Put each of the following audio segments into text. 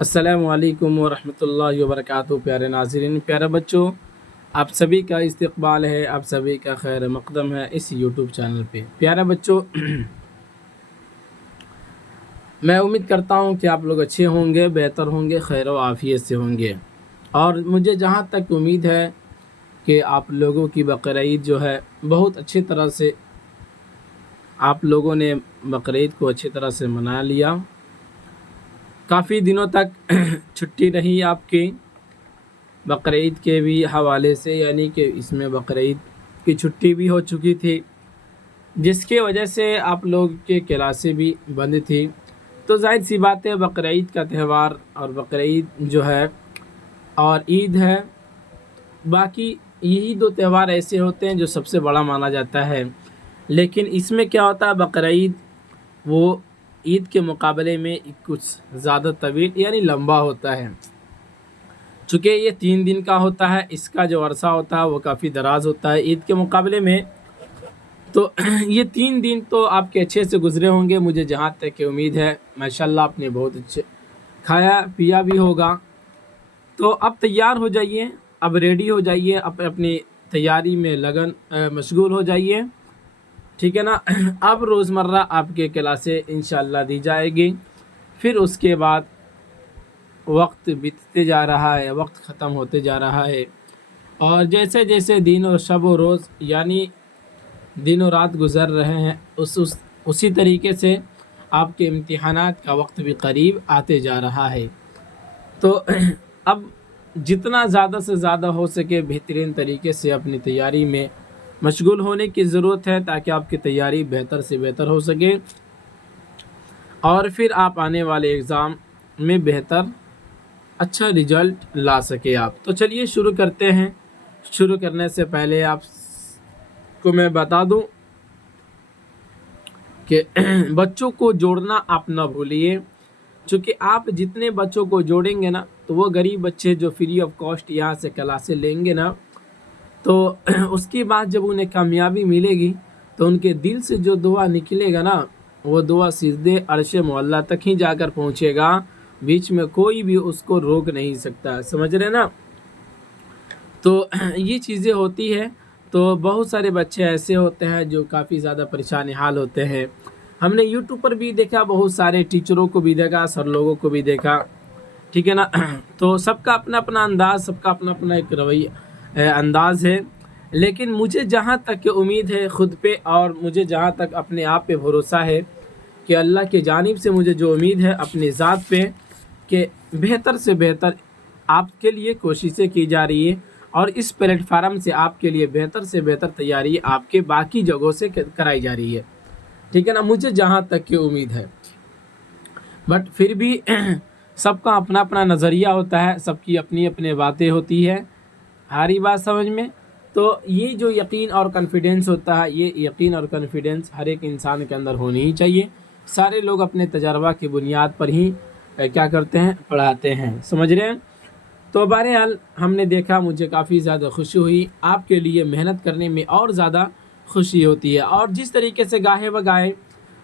السلام علیکم ورحمۃ اللہ وبرکاتہ۔ پیارے ناظرین، پیارے بچوں، آپ سبھی کا استقبال ہے، آپ سبھی کا خیر مقدم ہے اس یوٹیوب چینل پہ۔ پیارے بچوں، میں امید کرتا ہوں کہ آپ لوگ اچھے ہوں گے، بہتر ہوں گے، خیر و عافیت سے ہوں گے، اور مجھے جہاں تک امید ہے کہ آپ لوگوں کی بقرعید جو ہے بہت اچھی طرح سے آپ لوگوں نے بقرعید کو اچھی طرح سے منا لیا۔ کافی دنوں تک چھٹی رہی آپ کی بقرعید کے بھی حوالے سے، یعنی کہ اس میں بقرعید کی چھٹی بھی ہو چکی تھی، جس کی وجہ سے آپ لوگ کے کلاسیں بھی بند تھی۔ تو ظاہر سی بات ہے، بقرعید کا تہوار اور بقرعید جو ہے اور عید ہے، باقی یہی دو تہوار ایسے ہوتے ہیں جو سب سے بڑا مانا جاتا ہے، لیکن اس میں کیا ہوتا ہے، بقرعید وہ عید کے مقابلے میں کچھ زیادہ طویل یعنی لمبا ہوتا ہے، چونکہ یہ 3 دن کا ہوتا ہے، اس کا جو عرصہ ہوتا ہے وہ کافی دراز ہوتا ہے عید کے مقابلے میں۔ تو یہ 3 دن تو آپ کے اچھے سے گزرے ہوں گے، مجھے جہاں تک کہ امید ہے، ماشاءاللہ آپ نے بہت اچھے کھایا پیا بھی ہوگا۔ تو اب تیار ہو جائیے، اب ریڈی ہو جائیے، اپنی تیاری میں مشغول ہو جائیے، ٹھیک ہے نا۔ اب روزمرہ آپ کے کلاسیں انشاءاللہ دی جائے گی، پھر اس کے بعد وقت بیتتے جا رہا ہے، وقت ختم ہوتے جا رہا ہے، اور جیسے جیسے دن اور شب و روز یعنی دن و رات گزر رہے ہیں، اسی طریقے سے آپ کے امتحانات کا وقت بھی قریب آتے جا رہا ہے۔ تو اب جتنا زیادہ سے زیادہ ہو سکے بہترین طریقے سے اپنی تیاری میں مشغول ہونے کی ضرورت ہے، تاکہ آپ کی تیاری بہتر سے بہتر ہو سکے اور پھر آپ آنے والے ایگزام میں بہتر اچھا رزلٹ لا سکے آپ۔ تو چلیے شروع کرتے ہیں۔ شروع کرنے سے پہلے آپ کو میں بتا دوں کہ بچوں کو جوڑنا آپ نہ بھولیے، چونکہ آپ جتنے بچوں کو جوڑیں گے نا، تو وہ غریب بچے جو فری آف کاسٹ یہاں سے کلاسیں لیں گے نا، تو اس کی بعد جب انہیں کامیابی ملے گی تو ان کے دل سے جو دعا نکلے گا نا، وہ دعا سیدھے عرش معلیٰ تک ہی جا کر پہنچے گا، بیچ میں کوئی بھی اس کو روک نہیں سکتا، سمجھ رہے نا۔ تو یہ چیزیں ہوتی ہے۔ تو بہت سارے بچے ایسے ہوتے ہیں جو کافی زیادہ پریشان حال ہوتے ہیں، ہم نے یوٹیوب پر بھی دیکھا، بہت سارے ٹیچروں کو بھی دیکھا، سر لوگوں کو بھی دیکھا، ٹھیک ہے نا۔ تو سب کا اپنا اپنا انداز، سب کا اپنا اپنا ایک انداز ہے، لیکن مجھے جہاں تک کہ امید ہے خود پہ، اور مجھے جہاں تک اپنے آپ پہ بھروسہ ہے کہ اللہ کی جانب سے مجھے جو امید ہے اپنی ذات پہ، کہ بہتر سے بہتر آپ کے لیے کوششیں کی جا رہی ہے، اور اس پلیٹ فارم سے آپ کے لیے بہتر سے بہتر تیاری آپ کے باقی جگہوں سے کرائی جا رہی ہے، ٹھیک ہے نا، مجھے جہاں تک کہ امید ہے۔ بٹ پھر بھی سب کا اپنا اپنا نظریہ ہوتا ہے، سب کی اپنی اپنی باتیں ہوتی ہے، ہاری بات سمجھ میں۔ تو یہ جو یقین اور کانفیڈنس ہوتا ہے، یہ یقین اور کانفیڈنس ہر ایک انسان کے اندر ہونی ہی چاہیے۔ سارے لوگ اپنے تجربہ کی بنیاد پر ہی کیا کرتے ہیں، پڑھاتے ہیں، سمجھ رہے ہیں۔ تو بہرحال ہم نے دیکھا، مجھے کافی زیادہ خوشی ہوئی، آپ کے لیے محنت کرنے میں اور زیادہ خوشی ہوتی ہے، اور جس طریقے سے گاہے بگاہے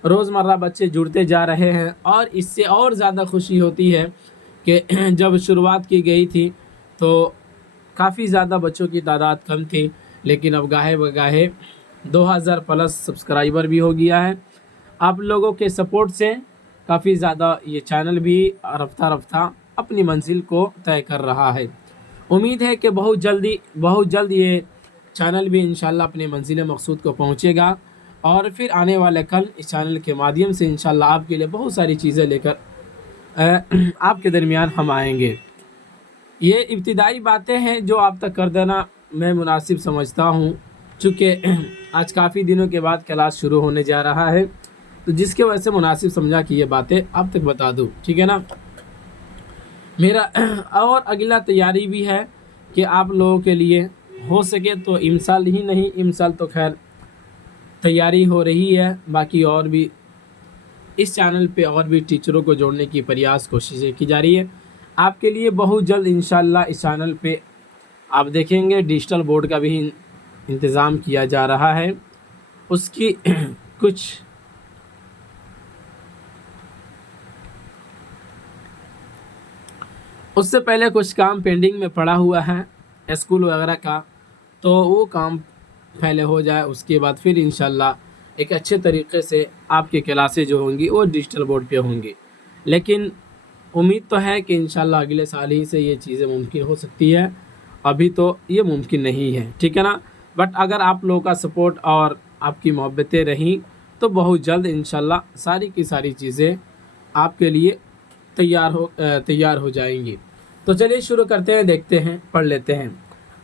روزمرہ بچے جڑتے جا رہے ہیں، اور اس سے اور زیادہ خوشی ہوتی ہے کہ جب شروعات کی گئی تھی تو کافی زیادہ بچوں کی تعداد کم تھی، لیکن اب گاہے بگاہے 2000 پلس سبسکرائبر بھی ہو گیا ہے۔ آپ لوگوں کے سپورٹ سے کافی زیادہ یہ چینل بھی رفتہ رفتہ اپنی منزل کو طے کر رہا ہے۔ امید ہے کہ بہت جلد یہ چینل بھی انشاءاللہ اپنے منزل مقصود کو پہنچے گا، اور پھر آنے والے کل اس چینل کے مادھیم سے انشاءاللہ آپ کے لیے بہت ساری چیزیں لے کر آپ کے درمیان ہم آئیں گے۔ یہ ابتدائی باتیں ہیں جو آپ تک کر دینا میں مناسب سمجھتا ہوں، چونکہ آج کافی دنوں کے بعد کلاس شروع ہونے جا رہا ہے، تو جس کی وجہ سے مناسب سمجھا کہ یہ باتیں آپ تک بتا دوں، ٹھیک ہے نا۔ میرا اور اگلا تیاری بھی ہے کہ آپ لوگوں کے لیے ہو سکے تو امسال ہی نہیں، امسال تو خیر تیاری ہو رہی ہے، باقی اور بھی اس چینل پہ اور بھی ٹیچروں کو جوڑنے کی پریاس کوششیں کی جا رہی ہے۔ آپ کے لیے بہت جلد انشاءاللہ اس چینل پہ آپ دیکھیں گے ڈیجیٹل بورڈ کا بھی انتظام کیا جا رہا ہے، اس کی کچھ اس سے پہلے کچھ کام پینڈنگ میں پڑا ہوا ہے اسکول وغیرہ کا، تو وہ کام پہلے ہو جائے، اس کے بعد پھر انشاءاللہ ایک اچھے طریقے سے آپ کی کلاسیں جو ہوں گی وہ ڈیجیٹل بورڈ پہ ہوں گی۔ لیکن امید تو ہے کہ انشاءاللہ اگلے سال ہی سے یہ چیزیں ممکن ہو سکتی ہے، ابھی تو یہ ممکن نہیں ہے، ٹھیک ہے نا۔ بٹ اگر آپ لوگوں کا سپورٹ اور آپ کی محبتیں رہیں تو بہت جلد انشاءاللہ ساری کی ساری چیزیں آپ کے لیے تیار ہو جائیں گی۔ تو چلیے شروع کرتے ہیں، دیکھتے ہیں، پڑھ لیتے ہیں۔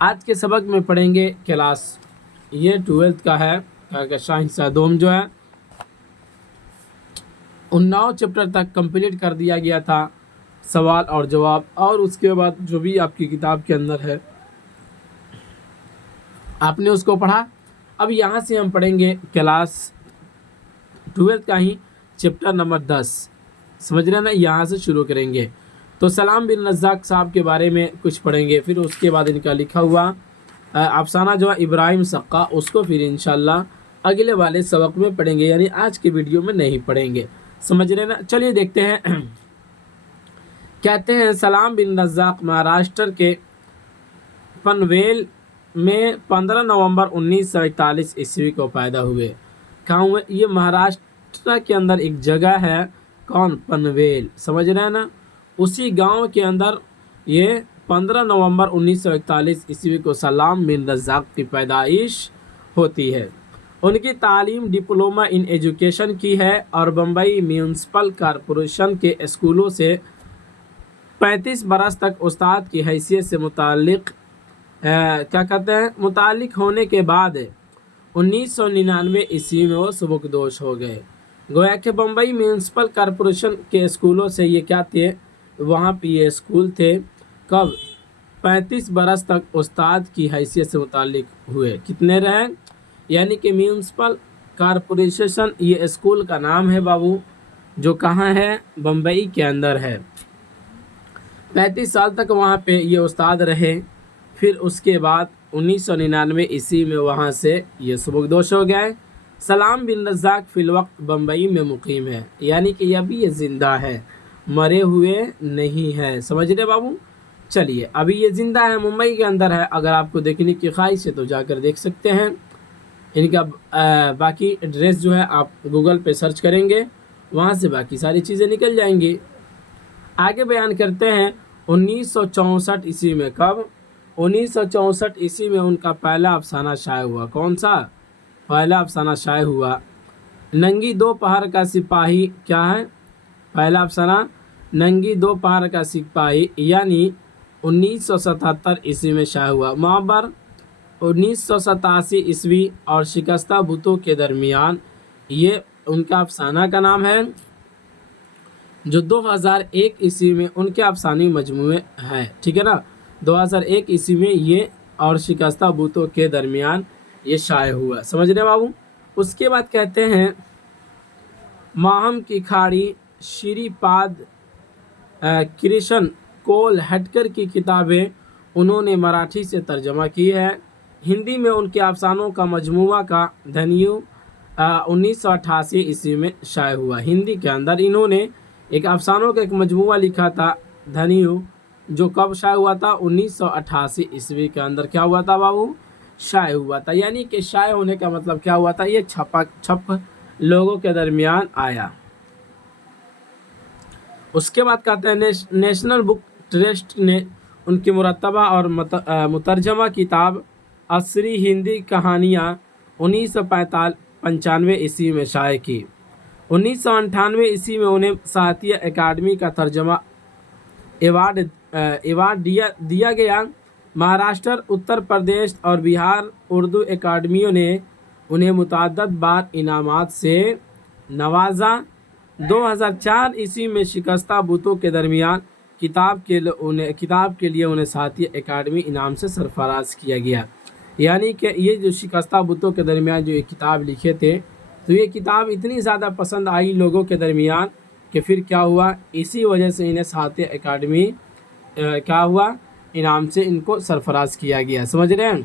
آج کے سبق میں پڑھیں گے کلاس یہ 12 کا ہے، کہکشاں حصہ دوم جو ہے 19 چیپٹر تک کمپلیٹ کر دیا گیا تھا، سوال اور جواب، اور اس کے بعد جو بھی آپ کی کتاب کے اندر ہے آپ نے اس کو پڑھا۔ اب یہاں سے ہم پڑھیں گے کلاس 12 کا ہی چیپٹر نمبر 10، سمجھ رہے ہیں نا، یہاں سے شروع کریں گے۔ تو سلام بن رزاق صاحب کے بارے میں کچھ پڑھیں گے، پھر اس کے بعد ان کا لکھا ہوا افسانہ جو ہے ابراہیم سقا، اس کو پھر انشاءاللہ اگلے والے سبق میں پڑھیں گے، یعنی آج کے ویڈیو میں نہیں پڑھیں گے، سمجھ رہے ہیں نا۔ چلیے دیکھتے ہیں۔ کہتے ہیں سلام بن رزاق مہاراشٹر کے پنویل میں 15 نومبر 1941 عیسوی کو پیدا ہوئے۔ کہاں ہوئے؟ یہ مہاراشٹر کے اندر ایک جگہ ہے، کون؟ پنویل، سمجھ رہے ہیں نا، اسی گاؤں کے اندر یہ 15 نومبر 1941 عیسوی کو سلام بن رزاق کی پیدائش ہوتی ہے۔ ان کی تعلیم ڈپلومہ ان ایجوکیشن کی ہے اور بمبئی میونسپل کارپوریشن کے اسکولوں سے 35 برس تک استاد کی حیثیت سے متعلق ہونے کے بعد 1999 عیسوی میں وہ سبکدوش ہو گئے۔ گویا کہ بمبئی میونسپل کارپوریشن کے اسکولوں سے یہ کیا تھے، وہاں پہ یہ اسکول تھے، کب؟ 35 برس تک استاد کی حیثیت سے متعلق ہوئے۔ کتنے رہے؟ یعنی کہ میونسپل کارپوریشن یہ اسکول کا نام ہے بابو، جو کہاں ہے؟ بمبئی کے اندر ہے۔ 35 سال تک وہاں پہ یہ استاد رہے، پھر اس کے بعد 1999 عیسوی میں وہاں سے یہ سبکدوش ہو گئے۔ سلام بن رزاق فی الوقت بمبئی میں مقیم ہے، یعنی کہ ابھی یہ زندہ ہے، مرے ہوئے نہیں ہے، سمجھ رہے بابو؟ چلیے ابھی یہ زندہ ہے، ممبئی کے اندر ہے، اگر آپ کو دیکھنے کی خواہش ہے تو جا کر دیکھ سکتے ہیں۔ ان کا باقی ایڈریس جو ہے آپ گوگل پہ سرچ کریں گے، وہاں سے باقی ساری چیزیں نکل جائیں گی۔ آگے بیان کرتے ہیں 1964 عیسوی میں، کب؟ 1964 عیسوی میں ان کا پہلا افسانہ شائع ہوا۔ کون سا پہلا افسانہ شائع ہوا؟ ننگی دو پہر کا سپاہی، کیا ہے پہلا افسانہ؟ ننگی دو پہر کا سپاہی، یعنی 1977 عیسوی میں شائع ہوا۔ معبر 1987 عیسوی اور شکستہ بتوں کے درمیان، یہ ان کا افسانہ کا نام ہے، جو 2001 عیسوی میں ان کے افسانوی مجموعے ہیں، ٹھیک ہے نا، 2001 عیسوی میں یہ اور شکستہ بتوں کے درمیان یہ شائع ہوا، سمجھ رہے بابو؟ اس کے بعد کہتے ہیں ماہم کی کھاڑی شری پاد کرشن کول ہٹکر کی کتابیں انہوں نے مراٹھی سے ترجمہ کی ہے۔ ہندی میں ان کے افسانوں کا مجموعہ کا دھنیو 1988 عیسوی میں شائع ہوا۔ ہندی کے اندر انہوں نے ایک افسانوں کا ایک مجموعہ لکھا تھا دھنیو، جو کب شائع ہوا تھا؟ 1988 عیسوی کے اندر کیا ہوا تھا بابو؟ شائع ہوا تھا، یعنی کہ شائع ہونے کا مطلب کیا ہوا تھا؟ یہ چھپ لوگوں کے درمیان آیا۔ اس کے بعد کہتے ہیں نیشنل بک ٹرسٹ نے ان کی مرتبہ اور مترجمہ کتاب عصری ہندی کہانیاں 1995 عیسوی میں شائع کی۔ 1998 عیسوی میں انہیں ساہتیہ اکیڈمی کا ترجمہ ایوارڈ دیا گیا۔ مہاراشٹر، اتر پردیش اور بہار اردو اکیڈمیوں نے انہیں متعدد بار انعامات سے نوازا۔ 2004 عیسوی میں شکستہ بتوں کے درمیان کتاب کے لیے انہیں ساہتیہ اکیڈمی انعام سے سرفراز کیا گیا، یعنی کہ یہ جو شکستہ بتوں کے درمیان جو یہ کتاب لکھے تھے، تو یہ کتاب اتنی زیادہ پسند آئی لوگوں کے درمیان کہ پھر کیا ہوا، اسی وجہ سے انہیں ساہتیہ اکیڈمی کیا ہوا، انعام سے ان کو سرفراز کیا گیا، سمجھ رہے ہیں۔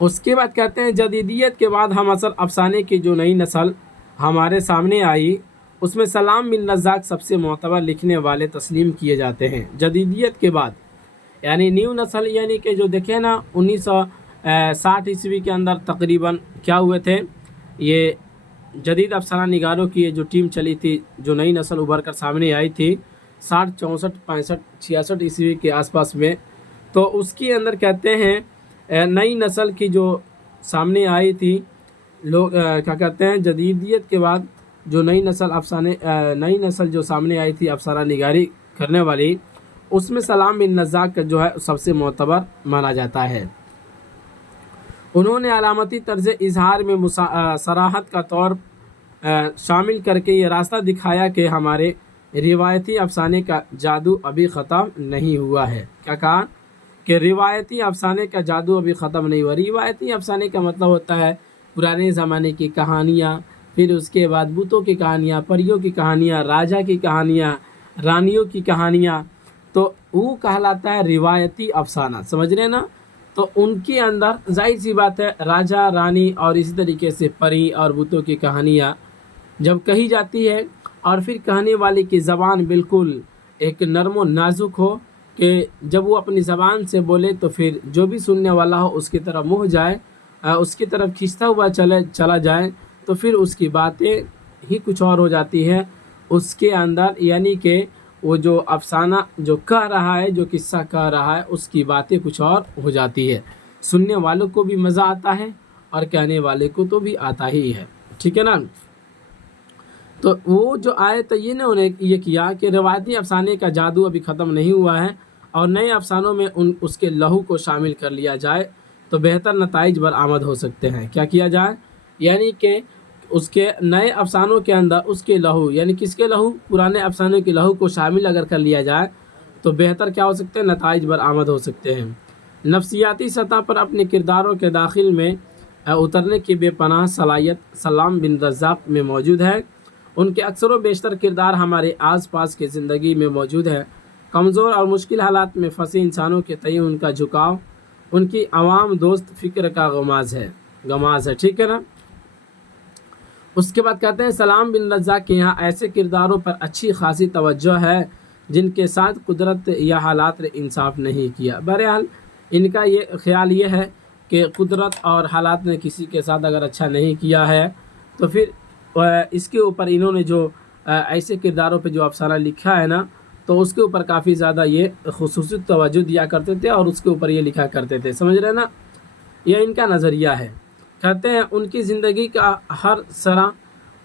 اس کے بعد کہتے ہیں جدیدیت کے بعد ہم اثر افسانے کی جو نئی نسل ہمارے سامنے آئی، اس میں سلام بن رزاق سب سے معتبر لکھنے والے تسلیم کیے جاتے ہیں جدیدیت کے بعد، یعنی نیو نسل، یعنی کہ جو دیکھیں نا 1960 کے اندر تقریباً کیا ہوئے تھے، یہ جدید افسانہ نگاروں کی جو ٹیم چلی تھی، جو نئی نسل ابھر کر سامنے آئی تھی 60 64 65 66 کے آس پاس میں، تو اس کے اندر کہتے ہیں نئی نسل کی جو سامنے آئی تھی، لوگ کیا کہتے ہیں جدیدیت کے بعد جو نئی نسل جو سامنے آئی تھی افسانہ نگاری کرنے والی، اس میں سلام بن رزاق کا جو ہے سب سے معتبر مانا جاتا ہے۔ انہوں نے علامتی طرز اظہار میں صراحت کا طور شامل کر کے یہ راستہ دکھایا کہ ہمارے روایتی افسانے کا جادو ابھی ختم نہیں ہوا ہے۔ کیا کہا کہ روایتی افسانے کا جادو ابھی ختم نہیں ہوا۔ روایتی افسانے کا مطلب ہوتا ہے پرانے زمانے کی کہانیاں، پھر اس کے بعد بتوں کی کہانیاں، پریوں کی کہانیاں، راجا کی کہانیاں، رانیوں کی کہانیاں، تو وہ کہلاتا ہے روایتی افسانہ، سمجھ رہے نا؟ تو ان کے اندر ظاہر سی بات ہے راجا رانی اور اسی طریقے سے پری اور بتوں کی کہانیاں جب کہی جاتی ہے، اور پھر کہنے والے کی زبان بالکل ایک نرم و نازک ہو کہ جب وہ اپنی زبان سے بولے تو پھر جو بھی سننے والا ہو اس کی طرف منہ جائے، اس کی طرف کھینچتا ہوا چلا جائے، تو پھر اس کی باتیں ہی کچھ اور ہو جاتی ہے اس کے اندر، یعنی کہ وہ جو افسانہ جو کہہ رہا ہے، جو قصہ کہہ رہا ہے، اس کی باتیں کچھ اور ہو جاتی ہے، سننے والوں کو بھی مزہ آتا ہے اور کہنے والے کو تو بھی آتا ہی ہے، ٹھیک ہے نا؟ تو وہ جو آئے تو یہ انہوں نے یہ کیا کہ روایتی افسانے کا جادو ابھی ختم نہیں ہوا ہے، اور نئے افسانوں میں اس کے لہو کو شامل کر لیا جائے تو بہتر نتائج برآمد ہو سکتے ہیں۔ کیا کیا جائے؟ یعنی کہ اس کے نئے افسانوں کے اندر اس کے لہو، یعنی کس کے لہو؟ پرانے افسانوں کے لہو کو شامل اگر کر لیا جائے تو بہتر کیا ہو سکتے ہیں؟ نتائج برآمد ہو سکتے ہیں۔ نفسیاتی سطح پر اپنے کرداروں کے داخل میں اترنے کی بے پناہ صلاحیت سلام بن رزاق میں موجود ہے۔ ان کے اکثر و بیشتر کردار ہمارے آس پاس کی زندگی میں موجود ہے۔ کمزور اور مشکل حالات میں پھنسے انسانوں کے تئیں ان کا جھکاؤ ان کی عوام دوست فکر کا غماز ہے، ٹھیک ہے نا؟ اس کے بعد کہتے ہیں سلام بن رزاق کے یہاں ایسے کرداروں پر اچھی خاصی توجہ ہے جن کے ساتھ قدرت یا حالات نے انصاف نہیں کیا۔ بہرحال ان کا یہ خیال یہ ہے کہ قدرت اور حالات نے کسی کے ساتھ اگر اچھا نہیں کیا ہے تو پھر اس کے اوپر انہوں نے جو ایسے کرداروں پہ جو افسانہ لکھا ہے نا، تو اس کے اوپر کافی زیادہ یہ خصوصی توجہ دیا کرتے تھے اور اس کے اوپر یہ لکھا کرتے تھے، سمجھ رہے نا؟ یہ ان کا نظریہ ہے۔ کہتے ہیں ان کی زندگی کا ہر سرا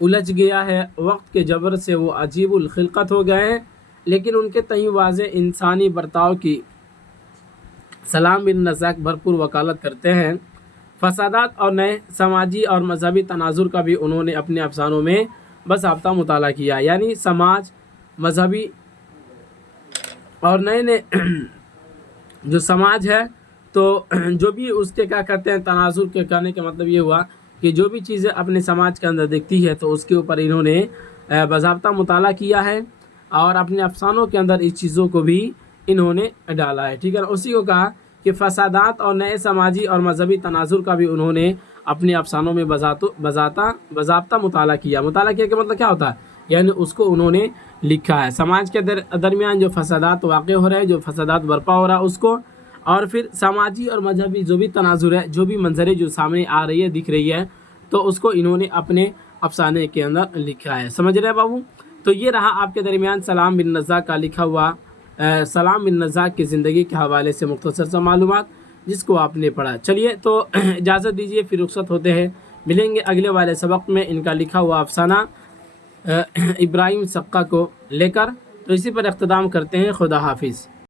الجھ گیا ہے، وقت کے جبر سے وہ عجیب الخلقت ہو گئے ہیں، لیکن ان کے تئیں واضح انسانی برتاؤ کی سلام بن رزاق بھرپور وکالت کرتے ہیں۔ فسادات اور نئے سماجی اور مذہبی تناظر کا بھی انہوں نے اپنے افسانوں میں باضابطہ مطالعہ کیا، یعنی سماج، مذہبی اور نئے جو سماج ہے، تو جو بھی اس کے کیا کہتے ہیں تناظر کے کہنے کا مطلب یہ ہوا کہ جو بھی چیزیں اپنے سماج کے اندر دکھتی ہے تو اس کے اوپر انہوں نے باضابطہ مطالعہ کیا ہے، اور اپنے افسانوں کے اندر اس چیزوں کو بھی انہوں نے ڈالا ہے، ٹھیک ہے نا؟ اسی کو کہا کہ فسادات اور نئے سماجی اور مذہبی تناظر کا بھی انہوں نے اپنے افسانوں میں باضابطہ مطالعہ کیا کہ مطلب کیا ہوتا ہے، یعنی اس کو انہوں نے لکھا ہے۔ سماج کے درمیان جو فسادات واقع ہو رہے ہیں، جو فسادات برپا ہو رہا ہے اس کو، اور پھر سماجی اور مذہبی جو بھی تناظر ہے، جو بھی منظریں جو سامنے آ رہی ہے، دکھ رہی ہے، تو اس کو انہوں نے اپنے افسانے کے اندر لکھا ہے، سمجھ رہے بابو؟ تو یہ رہا آپ کے درمیان سلام بن رزاق کا لکھا ہوا سلام بن رزاق کی زندگی کے حوالے سے مختصر سا معلومات جس کو آپ نے پڑھا۔ چلیے تو اجازت دیجیے، پھر رخصت ہوتے ہیں، ملیں گے اگلے والے سبق میں ان کا لکھا ہوا افسانہ ابراہیم سقا کو لے کر۔ تو اسی پر اختتام کرتے ہیں، خدا حافظ۔